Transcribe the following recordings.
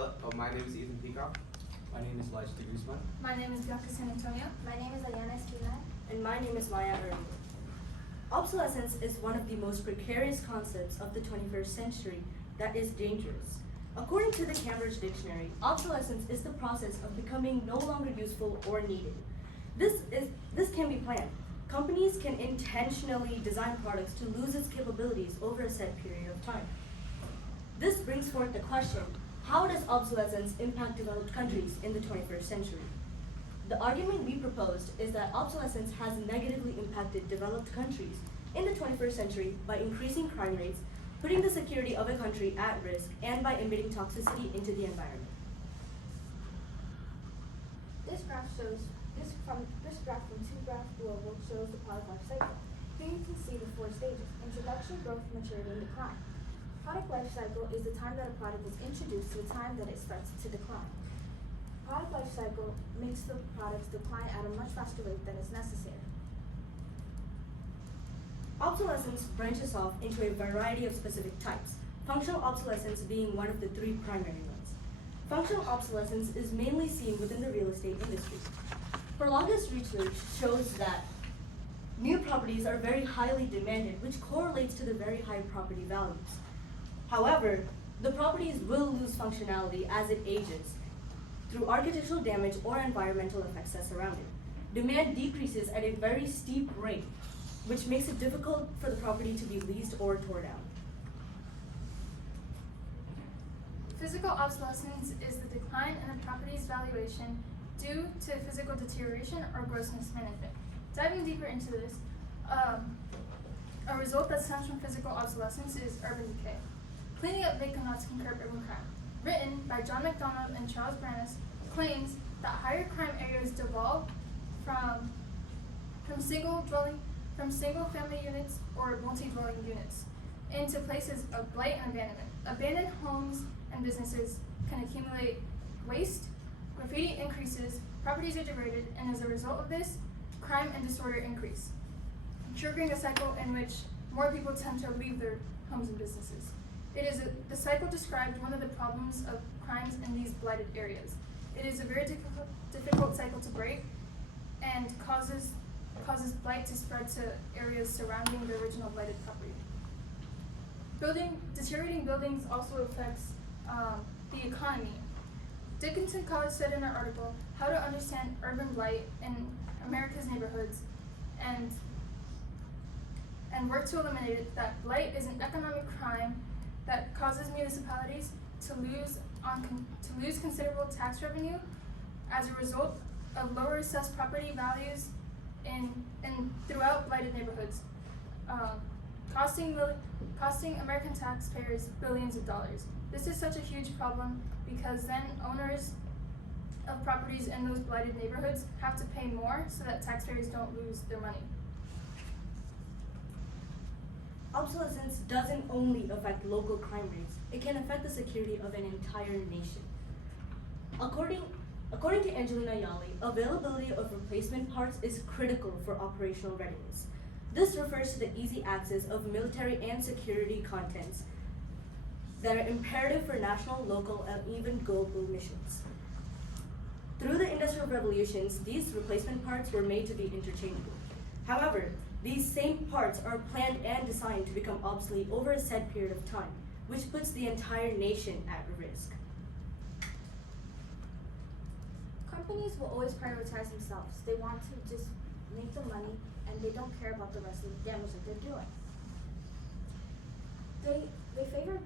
Hello, my name is Ethan Peacock. My name is Elijah de Guzman. My name is Bianca San Antonio. My name is Ayana Espina. And my name is Maya Erwin. Obsolescence is one of the most precarious concepts of the 21st century that is dangerous. According to the Cambridge Dictionary, obsolescence is the process of becoming no longer useful or needed. This can be planned. Companies can intentionally design products to lose its capabilities over a set period of time. This brings forth the question, how does obsolescence impact developed countries in the 21st century? The argument we proposed is that obsolescence has negatively impacted developed countries in the 21st century by increasing crime rates, putting the security of a country at risk, and by emitting toxicity into the environment. This graph from 2Graph Global shows the product life cycle. Here you can see the 4 stages: introduction, growth, maturity, and decline. Product life cycle is the time that a product is introduced to the time that it starts to decline. Product life cycle makes the products decline at a much faster rate than is necessary. Obsolescence branches off into a variety of specific types, functional obsolescence being one of the 3 primary ones. Functional obsolescence is mainly seen within the real estate industry. Prolongest research shows that new properties are very highly demanded, which correlates to the very high property values. However, the properties will lose functionality as it ages through architectural damage or environmental effects that surround it. Demand decreases at a very steep rate, which makes it difficult for the property to be leased or torn down. Physical obsolescence is the decline in a property's valuation due to physical deterioration or gross mismanagement. Diving deeper into this, a result that stems from physical obsolescence is urban decay. Cleaning up vacant lots can curb urban crime. Written by John MacDonald and Charles Brannis, claims that higher crime areas devolve from single family units or multi-dwelling units into places of blight and abandonment. Abandoned homes and businesses can accumulate waste, graffiti increases, properties are degraded, and as a result of this, crime and disorder increase, triggering a cycle in which more people tend to leave their homes and businesses. The cycle described one of the problems of crimes in these blighted areas. It is a very difficult cycle to break and causes blight to spread to areas surrounding the original blighted property. Deteriorating buildings also affects the economy. Dickinson College said in our article, How to Understand Urban Blight in America's Neighborhoods, and work to eliminate it, that blight is an economic crime that causes municipalities to lose considerable tax revenue as a result of lower assessed property values in throughout blighted neighborhoods, costing American taxpayers billions of dollars. This is such a huge problem because then owners of properties in those blighted neighborhoods have to pay more so that taxpayers don't lose their money. Obsolescence doesn't only affect local crime rates, it can affect the security of an entire nation. According to Angelina Yali, availability of replacement parts is critical for operational readiness. This refers to the easy access of military and security contents that are imperative for national, local, and even global missions. Through the Industrial Revolutions, these replacement parts were made to be interchangeable. However, these same parts are planned and designed to become obsolete over a set period of time, which puts the entire nation at risk. Companies will always prioritize themselves. They want to just make the money and they don't care about the rest of the damage that they're doing. They favor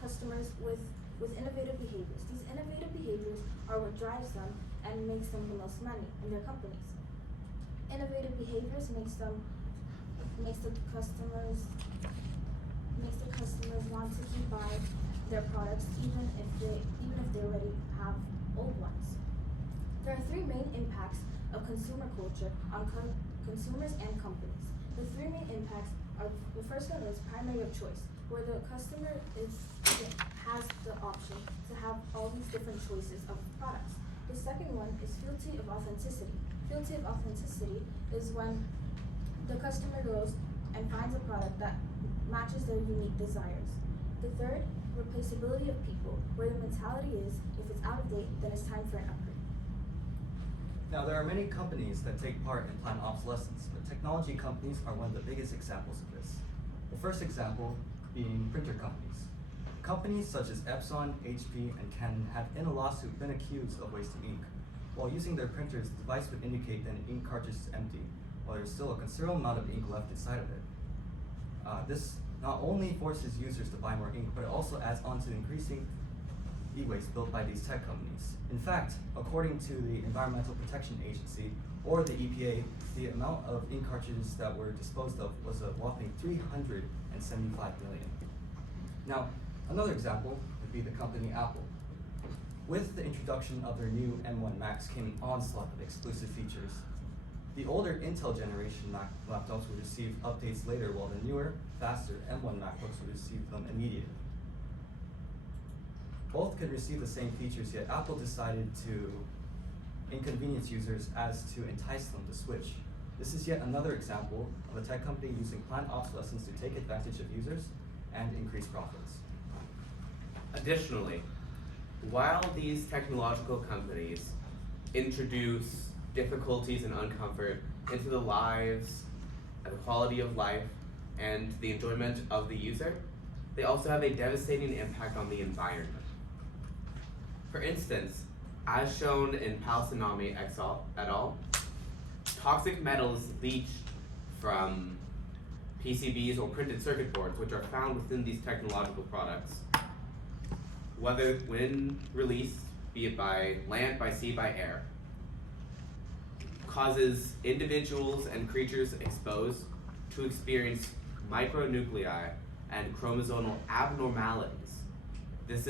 customers with innovative behaviors. These innovative behaviors are what drives them and makes them the most money in their companies. Innovative behaviors makes the customers want to keep buying their products even if they already have old ones. There are 3 main impacts of consumer culture on consumers and companies. The 3 main impacts are, the first one is primary of choice, where the customer has the option to have all these different choices of products. The second one is fealty of authenticity. Fealty of authenticity is when the customer goes and finds a product that matches their unique desires. The third replaceability of people, where the mentality is, if it's out of date, then it's time for an upgrade. Now, there are many companies that take part in planned obsolescence, but technology companies are one of the biggest examples of this. The first example being printer companies. Companies such as Epson, HP, and Canon have in a lawsuit been accused of wasting ink. While using their printers, the device would indicate that an ink cartridge is empty, while there's still a considerable amount of ink left inside of it. This not only forces users to buy more ink, but it also adds on to the increasing e-waste built by these tech companies. In fact, according to the Environmental Protection Agency, or the EPA, the amount of ink cartridges that were disposed of was a whopping 375 million. Now, another example would be the company Apple. With the introduction of their new M1 Macs came an onslaught of exclusive features. The older Intel generation Mac laptops would receive updates later, while the newer, faster M1 MacBooks would receive them immediately. Both could receive the same features, yet Apple decided to inconvenience users as to entice them to switch. This is yet another example of a tech company using planned obsolescence to take advantage of users and increase profits. Additionally, while these technological companies introduce difficulties and uncomfort into the lives and the quality of life and the enjoyment of the user, they also have a devastating impact on the environment. For instance, as shown in Palsinami et al., toxic metals leached from PCBs or printed circuit boards, which are found within these technological products, whether when released, be it by land, by sea, by air, causes individuals and creatures exposed to experience micronuclei and chromosomal abnormalities. This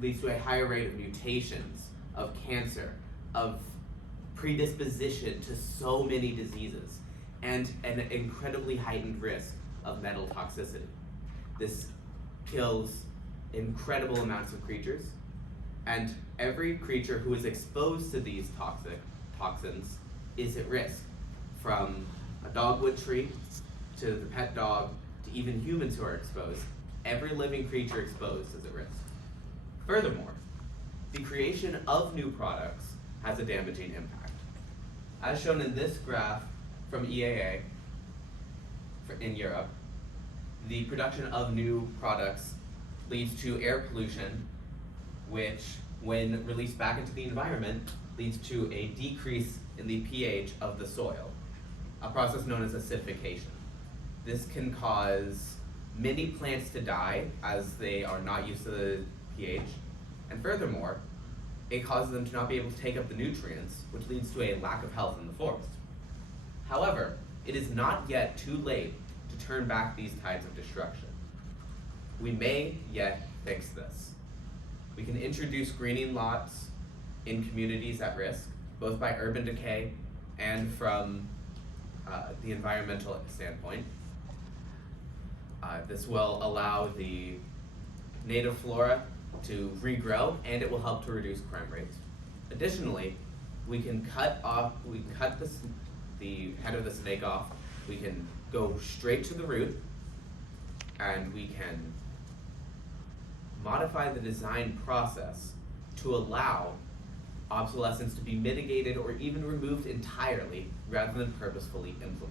leads to a higher rate of mutations, of cancer, of predisposition to so many diseases, and an incredibly heightened risk of metal toxicity. This kills incredible amounts of creatures, and every creature who is exposed to these toxins is at risk, from a dogwood tree to the pet dog to even humans who are exposed. Every living creature exposed is at risk. Furthermore, the creation of new products has a damaging impact. As shown in this graph from EAA in Europe, the production of new products leads to air pollution, which, when released back into the environment, leads to a decrease in the pH of the soil, a process known as acidification. This can cause many plants to die as they are not used to the pH, and furthermore, it causes them to not be able to take up the nutrients, which leads to a lack of health in the forest. However, it is not yet too late to turn back these tides of destruction. We may yet fix this. We can introduce greening lots in communities at risk, both by urban decay and from the environmental standpoint. This will allow the native flora to regrow, and it will help to reduce crime rates. Additionally, we can cut the head of the snake off, we can go straight to the root, and we can modify the design process to allow obsolescence to be mitigated or even removed entirely rather than purposefully implemented.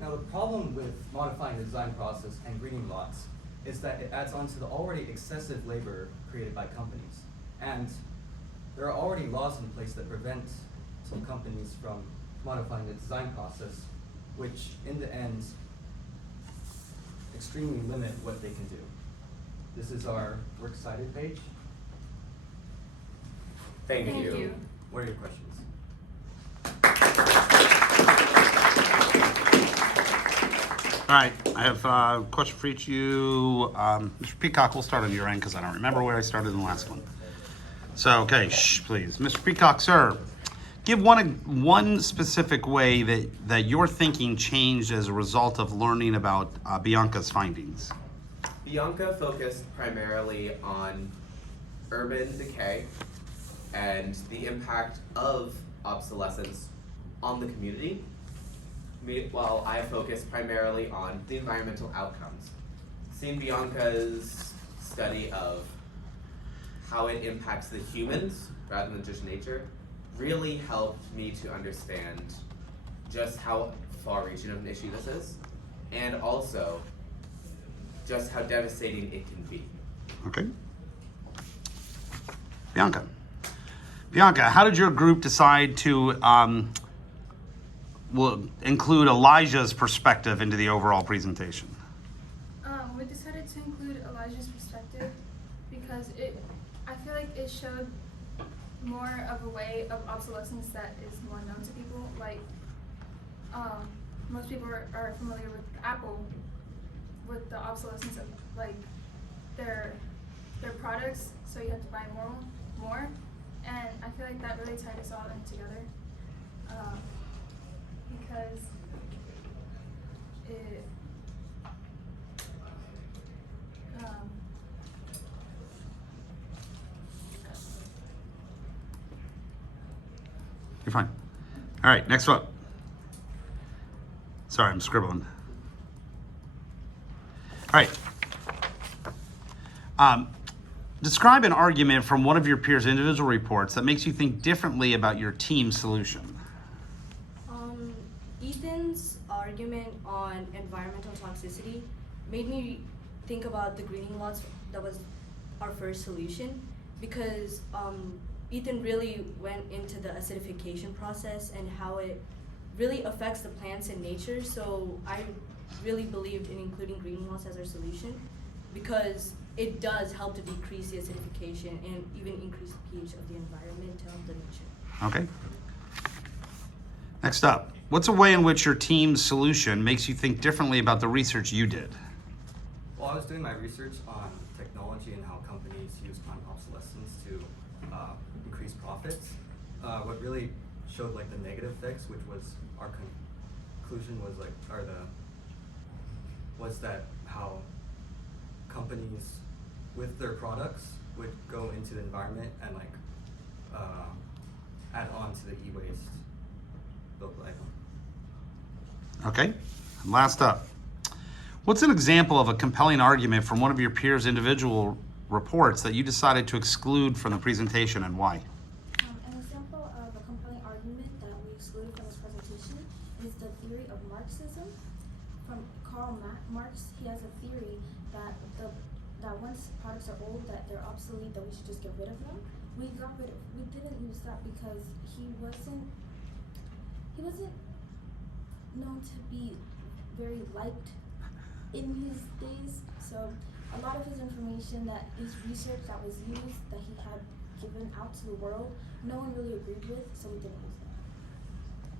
Now, the problem with modifying the design process and greening lots is that it adds on to the already excessive labor created by companies. And there are already laws in place that prevent some companies from modifying the design process, which in the end extremely limit what they can do. This is our works cited page. Thank Thank you. you. What are your questions? All right, I have a question for each of you. Mr. Peacock, we'll start on your end because I don't remember where I started in the last one. So, okay, please. Mr. Peacock, sir, give one specific way that your thinking changed as a result of learning about Bianca's findings. Bianca focused primarily on urban decay and the impact of obsolescence on the community, while I focused primarily on the environmental outcomes. Seeing Bianca's study of how it impacts the humans rather than just nature really helped me to understand just how far-reaching of an issue this is, and also just how devastating it can be. Okay. Bianca. Bianca, how did your group decide to include Elijah's perspective into the overall presentation? We decided to include Elijah's perspective because I feel like it showed more of a way of obsolescence that is more known to people. Like, most people are familiar with Apple, with the obsolescence of like their products, so you have to buy more, and I feel like that really tied us all in together, because it You're fine. All right, next up. Sorry, I'm scribbling. All right. Describe an argument from one of your peers' individual reports that makes you think differently about your team's solution. Ethan's argument on environmental toxicity made me think about the greening lots. That was our first solution, because Ethan really went into the acidification process and how it really affects the plants and nature. So I really believed in including greening lots as our solution, because it does help to decrease the acidification and even increase the pH of the environment to help the nature. Okay. Next up, what's a way in which your team's solution makes you think differently about the research you did? Well, I was doing my research on technology and how companies use planned obsolescence to increase profits. What really showed like the negative effects, which was our conclusion, was that how companies with their products would go into the environment and like add on to the e-waste built by them. Okay. And last up, what's an example of a compelling argument from one of your peers' individual reports that you decided to exclude from the presentation, and why? An example of a compelling argument that we excluded from this presentation is the theory of Marxism. From Karl Marx, he has a theory that once products are old, that they're obsolete, that we should just get rid of them. We didn't use that because he wasn't known to be very liked in his days. So a lot of his information, that his research that was used, that he had given out to the world, no one really agreed with, so we didn't use that.